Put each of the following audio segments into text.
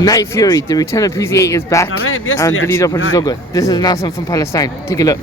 Night Fury, the return of PZ8 is back, and the lead up is so good. This is an announcement from Palestine. Take a look.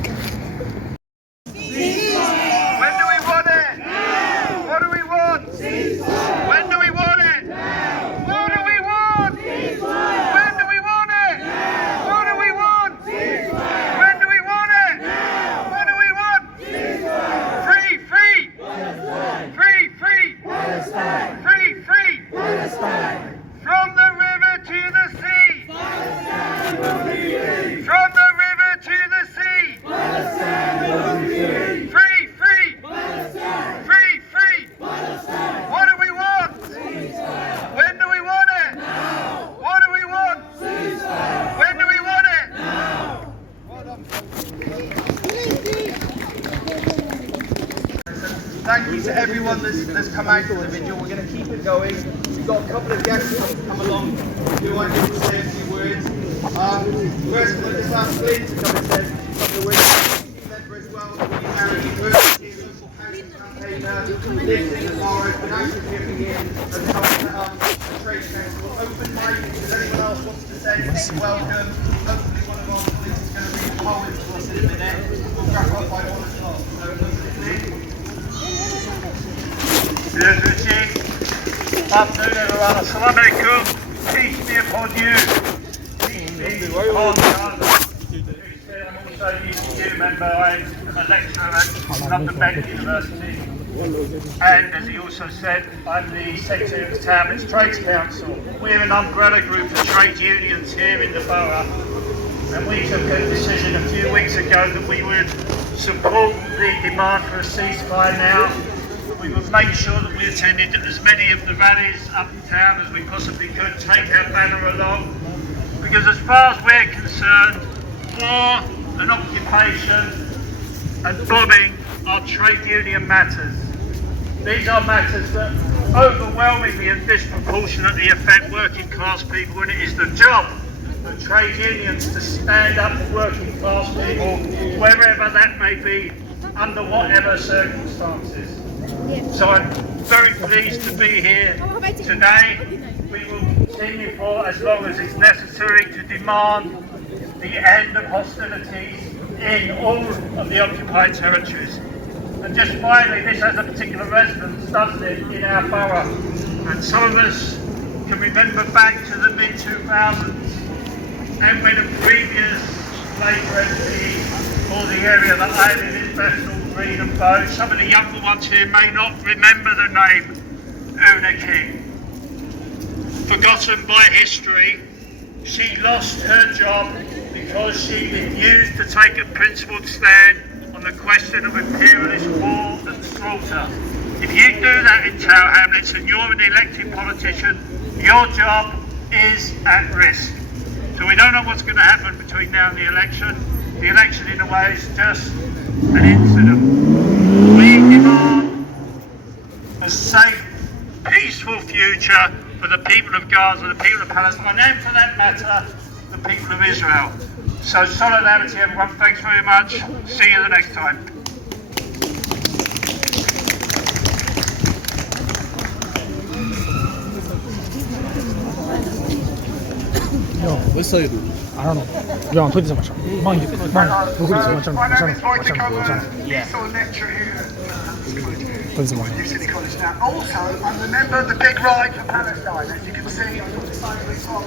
Thank you to everyone that's come out to the video. We're going to keep it going. We've got a couple of guests to come along who I need to say a few words. First, we'll just ask Flynn to come and say a couple of words. Remember as well that we have a university, local housing campaigner, lives in the bar, has been active here for years, and helped set up a trade council. Open mic, if anyone else wants to say anything, welcome. Hopefully one of our colleagues is going to read a poem to us in a minute. We'll wrap up by 1 o'clock. So, Flynn. Good afternoon everyone, assalamu alaikum, peace be upon you, peace be upon God. I'm also a UCU member, I'm a lecturer at London Bank University, and as he also said, I'm the Secretary of the Town's Trades Council. We're an umbrella group of trade unions here in the borough, and we took a decision a few weeks ago that we would support the demand for a ceasefire now. We would make sure that we attended as many of the rallies up in town as we possibly could, take our banner along, because as far as we're concerned, war and occupation and bombing are trade union matters. These are matters that overwhelmingly and disproportionately affect working class people, and it is the job of trade unions to stand up for working class people, wherever that may be, under whatever circumstances. So I'm very pleased to be here today. We will continue for as long as it's necessary to demand the end of hostilities in all of the occupied territories. And just finally, this has a particular resonance, doesn't it, in our borough. And some of us can remember back to the mid-2000s, and when a previous Labour MP for the area that I live in, Bethnal Green and Bow, some of the younger ones here may not remember the name Una King. Forgotten by history, she lost her job because she refused to take a principled stand on the question of imperialist war and slaughter. If you do that in Tower Hamlets and you're an elected politician, your job is at risk. So we don't know what's going to happen between now and the election. The election, in a way, is just an incident. We demand a safe, peaceful future for the people of Gaza, the people of Palestine, and for that matter, the people of Israel. So solidarity, everyone. Thanks very much. See you the next time. I don't know. Ja, tu怎么上？慢一点，慢，不会怎么上？上，I'm a lecturer here at City College now. Also, I'm a member of the Big Ride for Palestine, as you can see on the side of the top.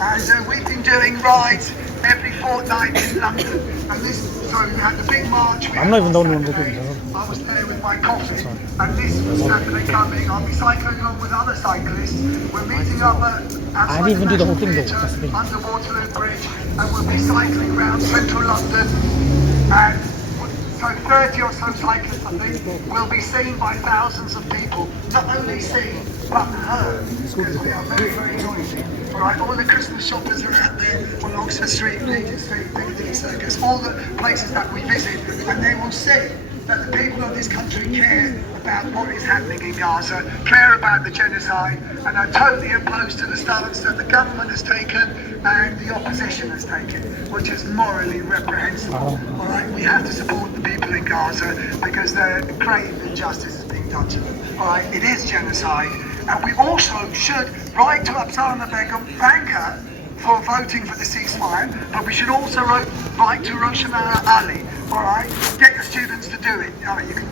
And we've been doing rides every fortnight in London. And this, so we had the big march. I'm not even the only one Saturday. I was there with my coffee, and this Saturday coming, I'll be cycling along with other cyclists. We're meeting up at I didn't even do the whole thing though. That's the thing. Under Waterloo Bridge, and we'll be cycling around central London. And so 30 or so cyclists, I think, will be seen by thousands of people. Not only seen, but heard, because we are very, very noisy. Right, all the Christmas shoppers are out there on Oxford Street, Regent Street, Piccadilly Circus, all the places that we visit, and they will see that the people of this country care about what is happening in Gaza, care about the genocide, and are totally opposed to the stance that the government has taken and the opposition has taken, which is morally reprehensible. All right, we have to support the people in Gaza because their grave injustice is being done to them. All right, it is genocide, and we also should write to Absalom Begum, thank her for voting for the ceasefire, but we should also write to Roshamana Ali. All right, get the students to do it. All right, you can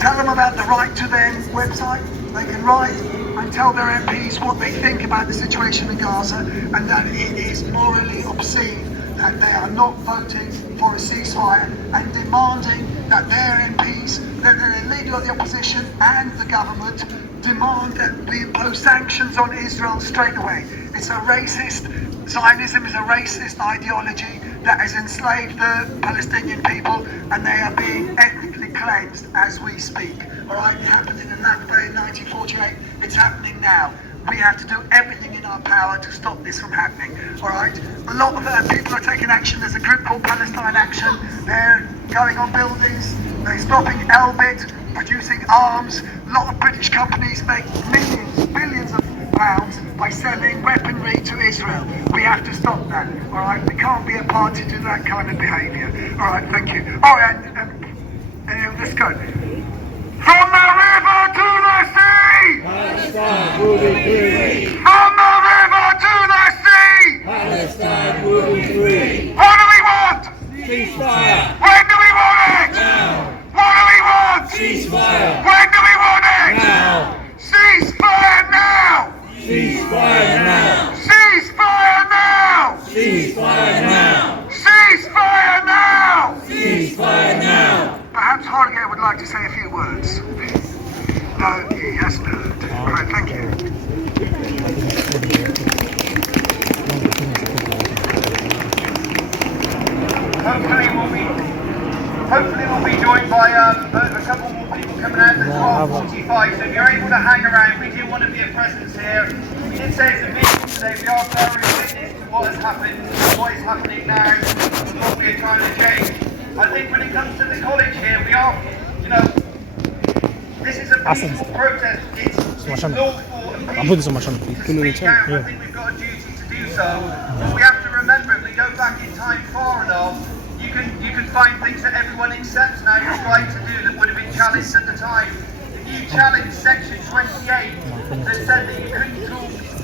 tell them about the Right to Them website. They can write and tell their MPs what they think about the situation in Gaza, and that it is morally obscene that they are not voting for a ceasefire and demanding that their MPs, that the leader of the opposition and the government demand that we impose sanctions on Israel straight away. It's a racist, Zionism is a racist ideology that has enslaved the Palestinian people, and they are being ethnically cleansed as we speak. All right, it happened in the Nakba in 1948, it's happening now. We have to do everything in our power to stop this from happening, all right? A lot of people are taking action. There's a group called Palestine Action. They're going on buildings. They're stopping Elbit, producing arms. A lot of British companies make millions, billions of pounds by selling weaponry to Israel. We have to stop that, all right? We can't be a party to that kind of behaviour. All right, thank you. All right, let's go. From the river to the sea! Palestine will be free! From the river to the sea! Palestine will be free! What do we want? Ceasefire! When do we want it? Now! What do we want? Ceasefire! When do we want it? Now! Ceasefire now! Ceasefire now! Ceasefire now! Ceasefire now! Ceasefire now! Ceasefire now! Perhaps Jorge would like to say a few words. No, he hasn't heard. All right, thank you. Hopefully we'll be joined by a couple more people coming out at 12:45. So if you're able to hang around, we do want to be a presence here. We did say it's a meeting today. We are very witness to what has happened, what is happening now, and what we are trying to change. I think when it comes to the college here, we are, this is a peaceful protest. It's lawful and peaceful to speak out. I think we've got a duty to do so. But we have to remember, if we go back in time far enough, you can find things that everyone accepts now is right to do that would have been challenged at the time. If you challenge section 28 that said that you couldn't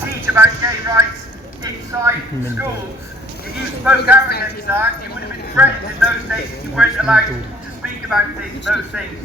teach about gay rights inside schools, if you spoke out against that, you would have been threatened in those days and you weren't allowed to speak about those things.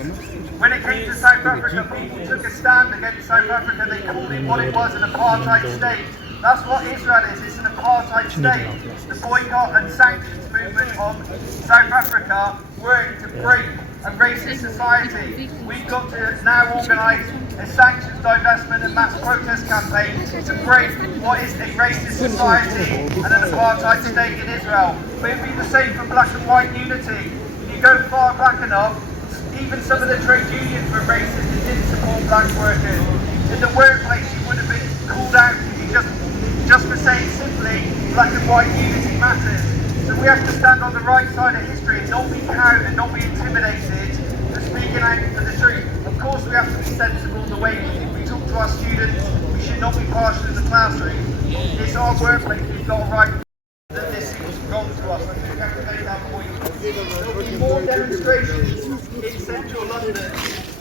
When it came to South Africa, people took a stand against South Africa. They called it what it was, an apartheid state. That's what Israel is, it's an apartheid state. The boycott and sanctions movement of South Africa worked to break a racist society. We've got to now organise a sanctions, divestment and mass protest campaign to break what is a racist society and an apartheid state in Israel. But it would be the same for black and white unity. If you go far back enough, even some of the trade unions were racist and didn't support black workers. In the workplace you would have been called out if you just for saying simply black and white unity matters. So we have to stand on the right side of history and not be cowed and not be intimidated for speaking out for the truth. Of course we have to be sensible in the way we talk to our students. We should not be partial in the classroom. It's our workplace, we've got a right that this seems wrong to us. I think we have to make that point. There will be more demonstrations in central London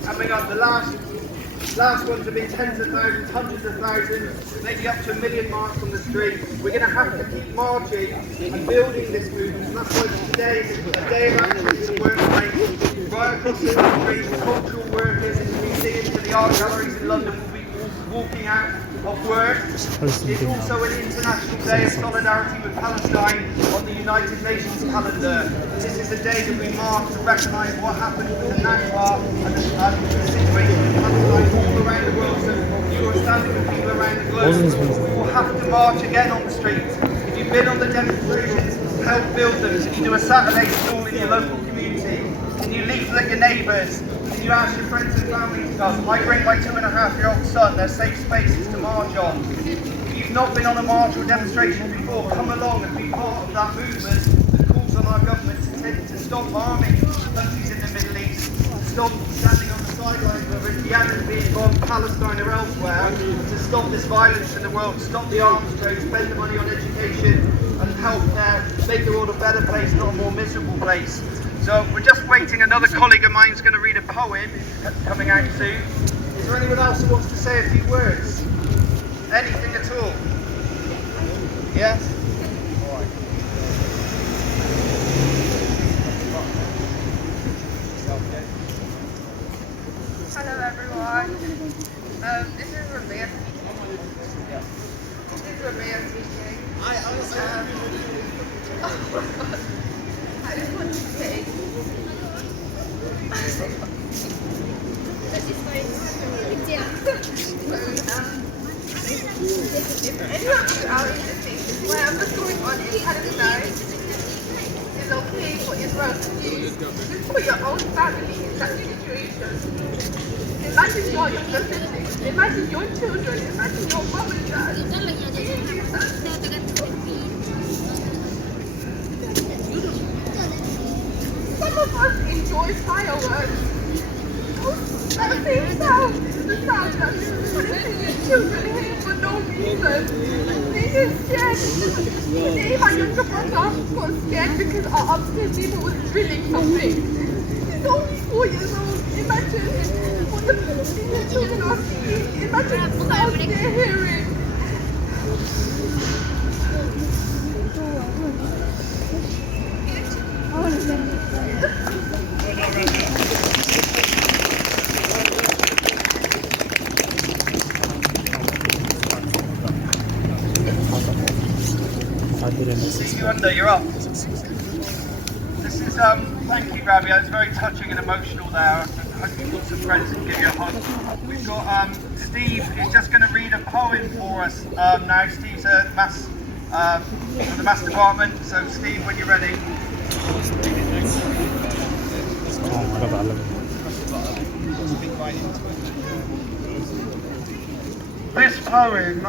coming up. The last ones have been tens of thousands, hundreds of thousands, maybe up to 1 million marks on the street. We're going to have to keep marching and building this movement, and that's why today is a day of action in the workplace. Right across the country, cultural workers in the museums and the art galleries in London will be walking out of work. It's also an international day of solidarity with Palestine on the United Nations calendar. This is a day that we mark to recognise what happened with the Nakba and the situation in Palestine all around the world. So you are standing with people around the globe. We will have to march again on the streets. If you've been on the demonstrations, help build them. Can you do a Saturday school in your local community? Can you leaflet your neighbours? Can you ask your friends and family to come? I bring my 2.5-year-old son, they're safe spaces to march on. If you've not been on a march or demonstration before, come along and be part of that movement that calls on our government to stop arming countries in the Middle East, to stop standing on the sidelines whether it's Yemen being bombed, Palestine or elsewhere, to stop this violence in the world, stop the arms trade, spend the money on education and help make the world a better place, not a more miserable place. So we're just waiting. Another colleague of mine is going to read a poem coming out soon. Is there anyone else who wants to say a few words? Anything at all? Yes? All right. Hello everyone. This is Rabea speaking. I just want to say if anyone of you out in the things, whatever's going on in Palestine is okay for Israel to do. Just for your own family in that situation. Imagine your younger siblings, imagine your children, imagine your mom and dad. Some of us enjoy fireworks. That same sound is the sound that Palestinian children hear for no reason. They get scared. Today my younger brother got scared because our upstairs neighbor was drilling something. He's only 4 years old. Imagine what the Palestinian children are seeing. Imagine the sounds they're hearing. You're up. This is, thank you, Rabia. It's very touching and emotional there. I hope you've got some friends who can give you a hug. We've got Steve is just going to read a poem for us now. Steve's a maths, from the maths department. So, Steve, when you're ready. This poem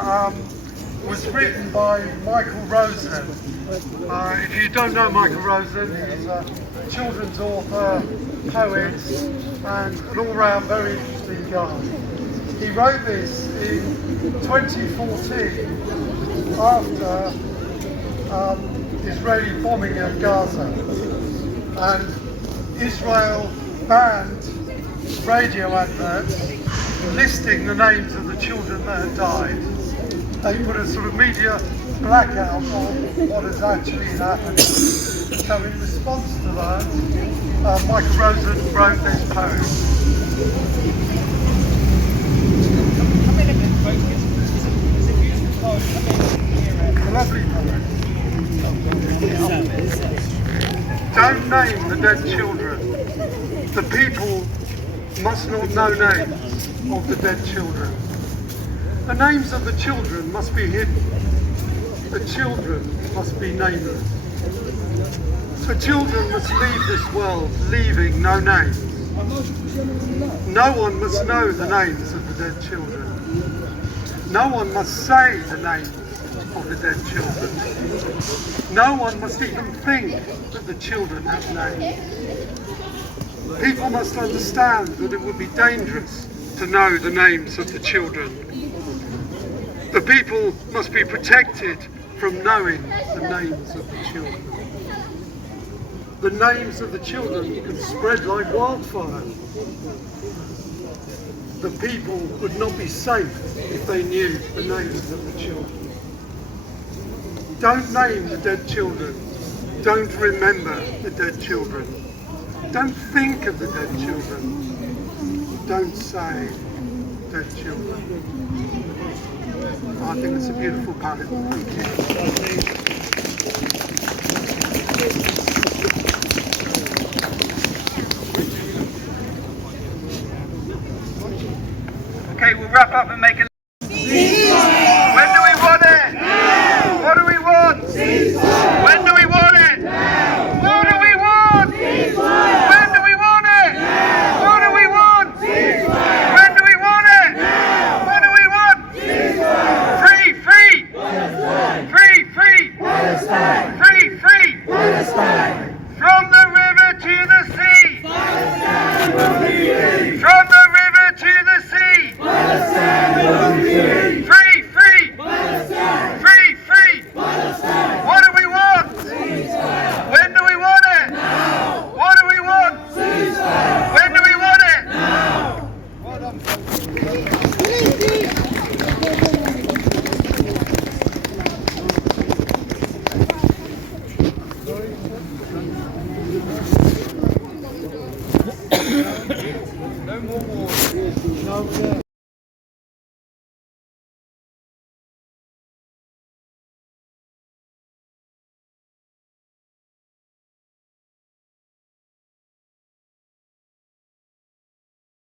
was written by Michael Rosen. If you don't know Michael Rosen, he's a children's author, poet, and an all-round very interesting guy. He wrote this in 2014 after Israeli bombing of Gaza, and Israel banned radio adverts listing the names of the children that had died. They put a sort of media blackout on what has actually happened. So in response to that, Michael Rosen wrote this poem. A lovely poem. Don't name the dead children. The people must not know names of the dead children. The names of the children must be hidden. The children must be nameless. The children must leave this world, leaving no names. No one must know the names of the dead children. No one must say the names of the dead children. No one must even think that the children have names. People must understand that it would be dangerous to know the names of the children. The people must be protected from knowing the names of the children. The names of the children can spread like wildfire. The people would not be safe if they knew the names of the children. Don't name the dead children. Don't remember the dead children. Don't think of the dead children. Don't say dead children. I think it's a beautiful poem. Thank you. Okay, we'll wrap up in